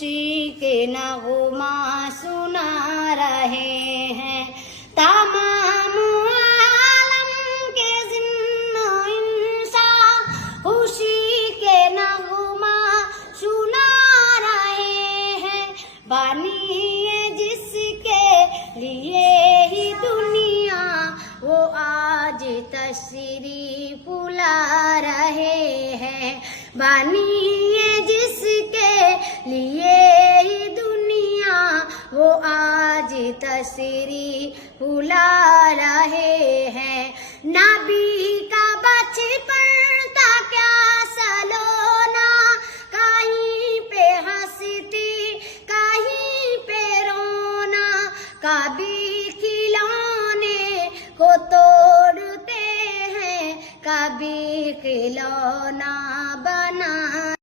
खुशी के नगमा सुना रहे हैं। तमाम आलम के जिन्नो इंसा खुशी के नगमा सुना रहे हैं। बानिए जिसके लिए ही दुनिया वो आज तशरीफ ला रहे हैं। बानिए जिसके लिए ही दुनिया वो आज तशरीफ ला रहे हैं। नबी का बचपन था क्या सलोना, कहीं पे हंसती कहीं पे रोना। कभी खिलौने को तोड़ते हैं, कभी खिलौना